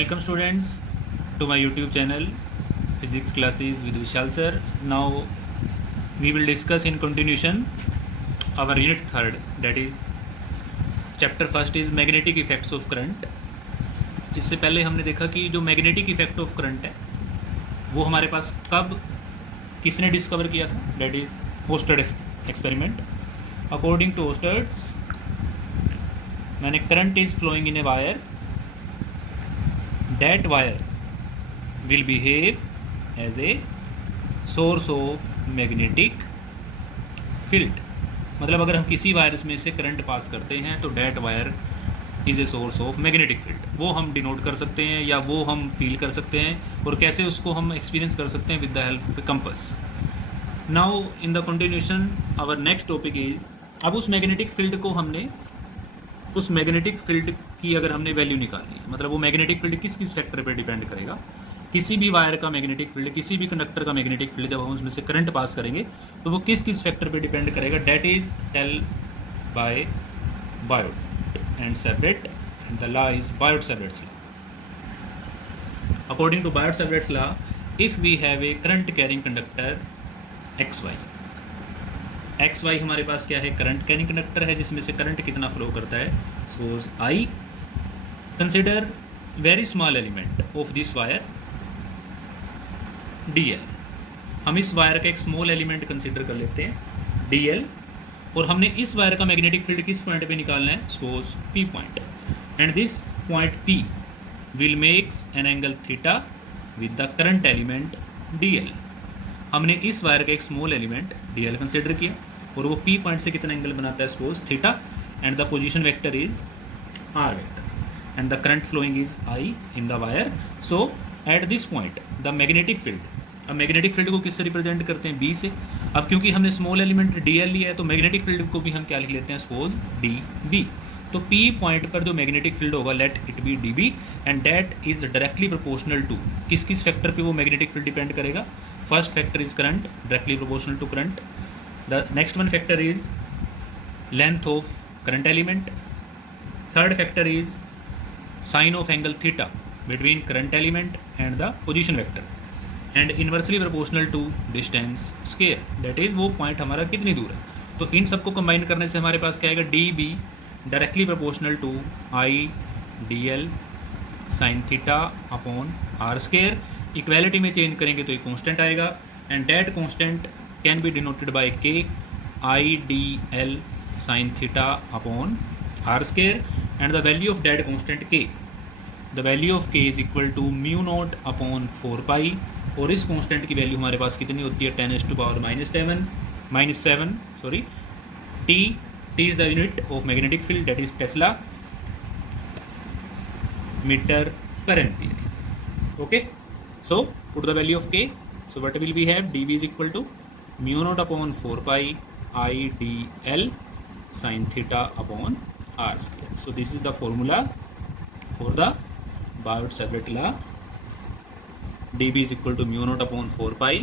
Welcome students to my YouTube channel Physics Classes with Vishal sir. Now we will discuss in continuation our unit 3rd, that is chapter 1st is magnetic effects of current. इससे पहले हमने देखा कि जो magnetic effect of current है वो हमारे पास कब किसने डिस्कवर किया था, that is ओस्टर्ड experiment. According to ओस्टर्ड्स मैंने current is flowing in a wire, that wire will behave as a source of magnetic field. मतलब अगर हम किसी वायर में से करंट पास करते हैं तो that wire is a source of magnetic field. वो हम डिनोट कर सकते हैं या वो हम फील कर सकते हैं, और कैसे उसको हम एक्सपीरियंस कर सकते हैं with the help of a compass. Now in the continuation our next topic is, अब उस मैग्नेटिक फील्ड को हमने, उस मैग्नेटिक फील्ड की अगर हमने वैल्यू निकालनी है, मतलब वो मैग्नेटिक फील्ड किस किस फैक्टर पे डिपेंड करेगा. किसी भी वायर का मैग्नेटिक फील्ड, किसी भी कंडक्टर का मैग्नेटिक फील्ड जब हम उसमें से करंट पास करेंगे तो वो किस किस फैक्टर पे डिपेंड करेगा, that is tell by Biot and Savart, and the law is Biot Savart's law. According to Biot Savart's law, if we have a current carrying conductor X Y हमारे पास क्या है, करंट कैरिंग कंडक्टर है जिसमें से current कितना flow करता है, suppose I. Consider very small element of this wire D L. हम इस वायर का एक स्मॉल एलिमेंट कंसिडर कर लेते हैं डी एल, और हमने इस वायर का मैग्नेटिक फील्ड किस पॉइंट पे निकालना है, suppose P point, and this point P will makes an angle theta with the current element D L. हमने इस वायर का एक small element D L consider किया और वो पी पॉइंट से कितना एंगल बनाता है, suppose theta, and the position vector is r vector, and the current flowing is I in the wire. So at this point the magnetic field, अब magnetic field को किससे रिप्रेजेंट करते हैं, B से. अब क्योंकि हमने स्मॉल एलिमेंट DL लिया है तो मैग्नेटिक फील्ड को भी हम क्या लिख लेते हैं, सपोज DB. तो P पॉइंट पर जो मैग्नेटिक फील्ड होगा, let it be DB, and that is directly proportional to, किस किस फैक्टर पे वो मैग्नेटिक फील्ड डिपेंड करेगा. First factor is current, directly proportional to current. The next one factor is length of current element. Third factor is sign of angle theta between current element and the position vector, and inversely proportional to distance square, that is वो point हमारा कितनी दूर है. तो इन सबको combine करने से हमारे पास क्या आएगा, D B directly proportional to I D L sine theta upon R square. Equality में चेंज करेंगे तो एक कॉन्स्टेंट आएगा, and that constant can be denoted by K I D L sine theta upon R square, and the value of that constant k, the value of k is equal to mu naught upon 4 pi, और इस constant की value हमारे पास कितनी होती है, 10⁻⁻⁷ sorry t is the unit of magnetic field, that is Tesla meter per ampere. Okay, so put the value of k, so what will we have, dv is equal to mu naught upon 4 pi I d l sin theta upon r square. So this is the formula for the Biot-Savart law. dB is equal to mu naught upon 4 pi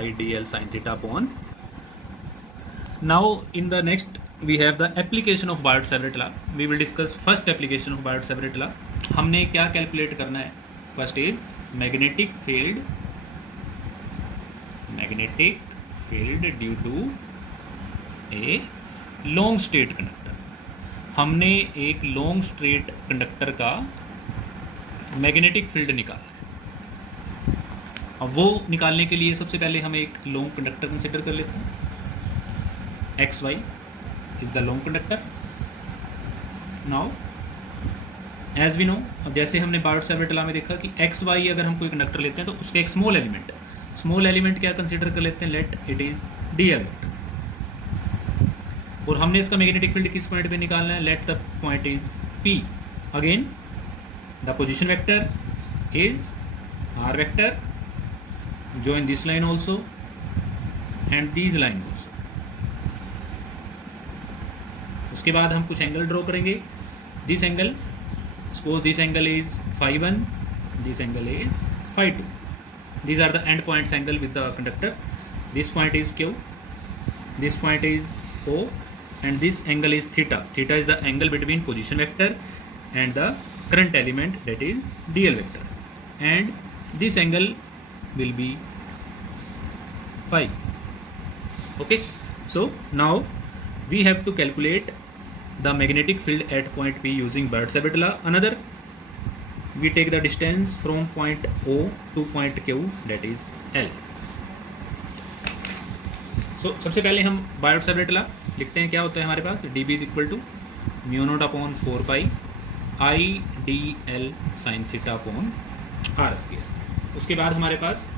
I dl sin theta upon. Now in the next we have the application of Biot-Savart law. We will discuss first application of Biot-Savart law. हमने क्या calculate करना है, first is magnetic field due to a long straight conductor. हमने एक long straight conductor का magnetic field निकाला. अब वो निकालने के लिए सबसे पहले हम एक लॉन्ग कंडक्टर कंसिडर कर लेते हैं. X Y is the long conductor. Now as we know, अब जैसे हमने बायोट-सावर्ट लॉ में देखा कि एक्स वाई अगर हम कोई कंडक्टर लेते हैं तो उसका एक स्मॉल एलिमेंट क्या कंसिडर कर लेते हैं, let it is D L. और हमने इसका मैग्नेटिक फील्ड किस पॉइंट पे निकालना है, let the point is P. Again the position vector is R vector, join this line also and these line also. उसके बाद हम कुछ एंगल ड्रॉ करेंगे. This angle, suppose this angle is phi 1, this angle is phi 2. These are the end points angle with the conductor. This point is Q, this point is O, and this angle is theta. Theta is the angle between position vector and the current element, that is dl vector, and this angle will be phi. Okay, so now we have to calculate the magnetic field at point P using Biot-Savart law. Another, we take the distance from point O to point Q, that is L. So सबसे पहले हम Biot-Savart law लिखते हैं. क्या होता है हमारे पास, dB is equal to mu naught upon 4 pi I D L sine theta upon R square. उसके बाद हमारे पास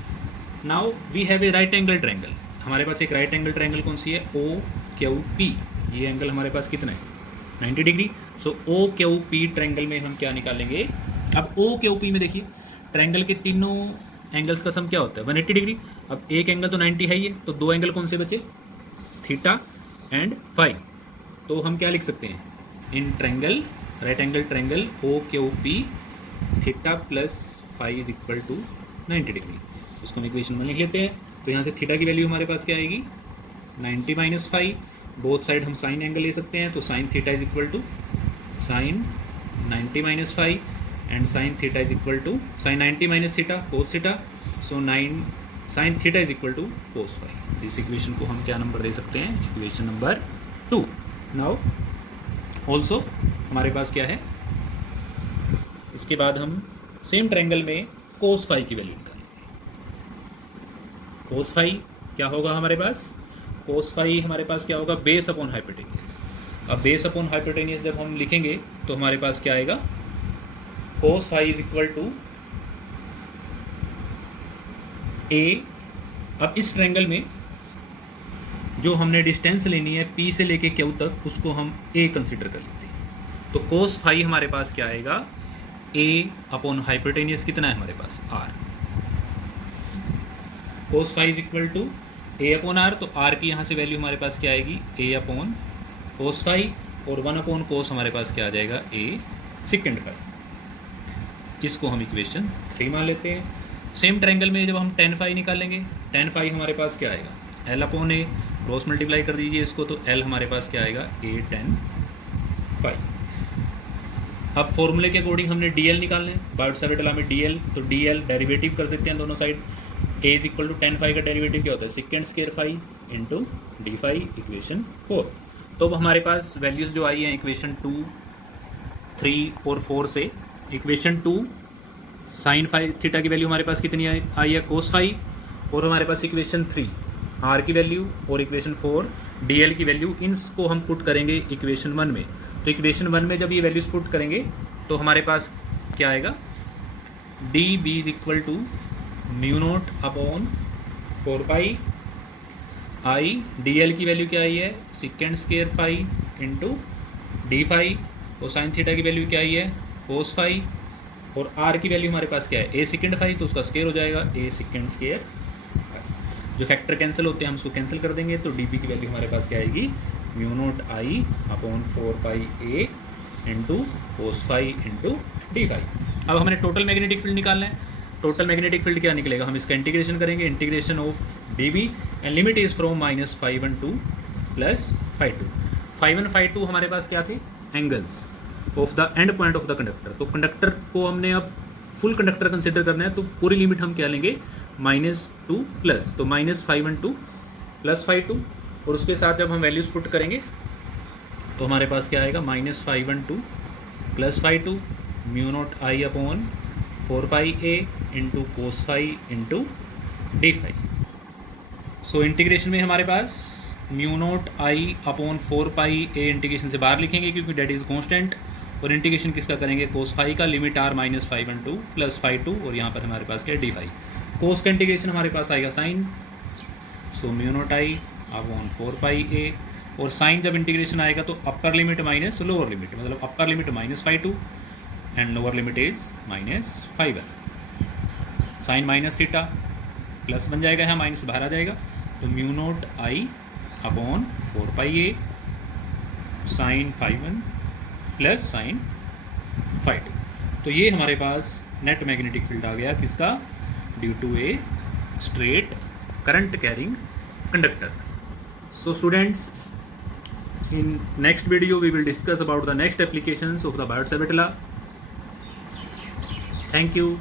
now we have a right angle triangle. हमारे पास एक राइट एंगल ट्रायंगल कौन सी है, ओ क्यू पी. ये एंगल हमारे पास कितना है, 90 degree. So O Q P triangle में हम क्या निकालेंगे. अब ओ क्यू पी में देखिए ट्रायंगल के तीनों एंगल्स का सम क्या होता है, 180 डिग्री. अब एक एंगल तो 90 है ही है, तो दो एंगल कौन से बचे, थीटा एंड फाई. तो हम क्या लिख सकते हैं, in triangle right angle triangle O Q P theta plus phi is equal to 90 degree. उसको हम इक्वेशन में लिख लेते हैं. तो यहाँ से थीटा की वैल्यू हमारे पास क्या आएगी, 90 माइनस फाई. बोथ साइड हम साइन एंगल ले सकते हैं, तो sine theta is equal to sine 90 minus phi and sine theta is equal to sine 90 minus theta cos theta. So 9 sine theta is equal to cos phi. इस equation को हम क्या number दे सकते हैं, इक्वेशन नंबर 2. नाउ ऑल्सो हमारे पास क्या है, इसके बाद हम सेम ट्रायंगल में कोस फाई की वैल्यू निकालेंगे. कोस फाई क्या होगा हमारे पास, कोस फाई हमारे पास क्या होगा, बेस अपॉन हाइपोटेनियस. अब बेस अपॉन हाइपोटेनियस जब हम लिखेंगे तो हमारे पास क्या आएगा, cos phi is equal to A. अब इस ट्रायंगल में जो हमने डिस्टेंस लेनी है पी से लेके क्यू तक, उसको हम ए कंसिडर कर लेते हैं. तो कोस फाई हमारे पास क्या आएगा, ए अपॉन हाइपोटेनियस कितना है हमारे पास, R. Cos phi is equal to A upon R. तो आर की यहाँ से वैल्यू हमारे पास क्या आएगी, ए अपॉन कोस फाई, और 1 अपॉन कोस हमारे पास क्या आ जाएगा, ए सेकेंड फाई. इसको हम इक्वेशन 3 मान लेते हैं. सेम ट्रायंगल में जब हम tan फाई निकालेंगे, tan फाई हमारे पास क्या आएगा, एल अपॉन ए. क्रॉस मल्टीप्लाई कर दीजिए इसको, तो एल हमारे पास क्या आएगा, ए tan फाई. अब फॉर्मूले के अकॉर्डिंग हमने डीएल निकालना है. बायोट-सावर्ट लॉ में डीएल, तो डीएल डेरिवेटिव कर देते हैं दोनों side. A is equal to tan phi का डेरिवेटिव क्या होता है, second square phi into D phi, equation 4. तो अब हमारे पास वैल्यूज़ जो आई हैं इक्वेशन 2, 3 और 4 से, इक्वेशन 2 साइन फाई थीटा की वैल्यू हमारे पास कितनी आई है, कोस फाई, और हमारे पास इक्वेशन 3 आर की वैल्यू, और इक्वेशन 4 डीएल की वैल्यू. इनको हम पुट करेंगे इक्वेशन 1 में. तो इक्वेशन 1 में जब ये वैल्यूज पुट करेंगे तो हमारे पास क्या आएगा, D B is equal to mu naught upon 4 pi I D L की वैल्यू क्या आई है, second square phi into D phi, और साइन थीटा की वैल्यू क्या आई है, कोस फाई, और आर की वैल्यू हमारे पास क्या है, ए सेकेंड फाई, तो उसका स्क्वायर हो जाएगा ए सेकेंड स्क्वायर. जो फैक्टर कैंसिल होते हैं हम उसको कैंसिल कर देंगे. तो डी बी की वैल्यू हमारे पास क्या आएगी, mu naught I upon 4 pi A into cos phi into D phi. अब हमें टोटल मैग्नेटिक फील्ड निकालना है. टोटल मैग्नेटिक फील्ड क्या निकलेगा, हम इसका इंटीग्रेशन करेंगे. Integration of d b and limit is from minus 512 plus 52. 5 1 5 2 हमारे पास क्या थे, angles of the end point of the conductor. तो कंडक्टर को हमने अब फुल कंडक्टर कंसिडर करना है, तो पूरी लिमिट हम क्या लेंगे, -2 प्लस, तो -512 प्लस 52, और उसके साथ जब हम वैल्यूज पुट करेंगे तो हमारे पास क्या आएगा, -512 plus 52 mu naught I upon 4 pi A into cos phi into D phi. So integration में हमारे पास mu naught I upon 4 pi A integration से बाहर लिखेंगे क्योंकि डेट इज़ कॉन्स्टेंट, और इंटीग्रेशन किसका करेंगे, कोस फाई का. लिमिट आर -512 प्लस 52, और यहाँ पर हमारे पास क्या है, डी फाई. कोस का इंटीग्रेशन हमारे पास आएगा sine, so mu naught I upon 4 pi A, और साइन जब इंटीग्रेशन आएगा तो upper limit minus lower limit, मतलब upper limit -52 and lower limit is -5. Sine minus theta plus बन जाएगा, यहाँ माइनस बाहर आ जाएगा. तो mu naught I upon 4 pi A sine 5 plus sine 5. तो ये हमारे पास नेट मैग्नेटिक फील्ड आ गया किसका, due to a straight current carrying conductor. So students, in next video we will discuss about the next applications of the Biot-Savart law. Thank you.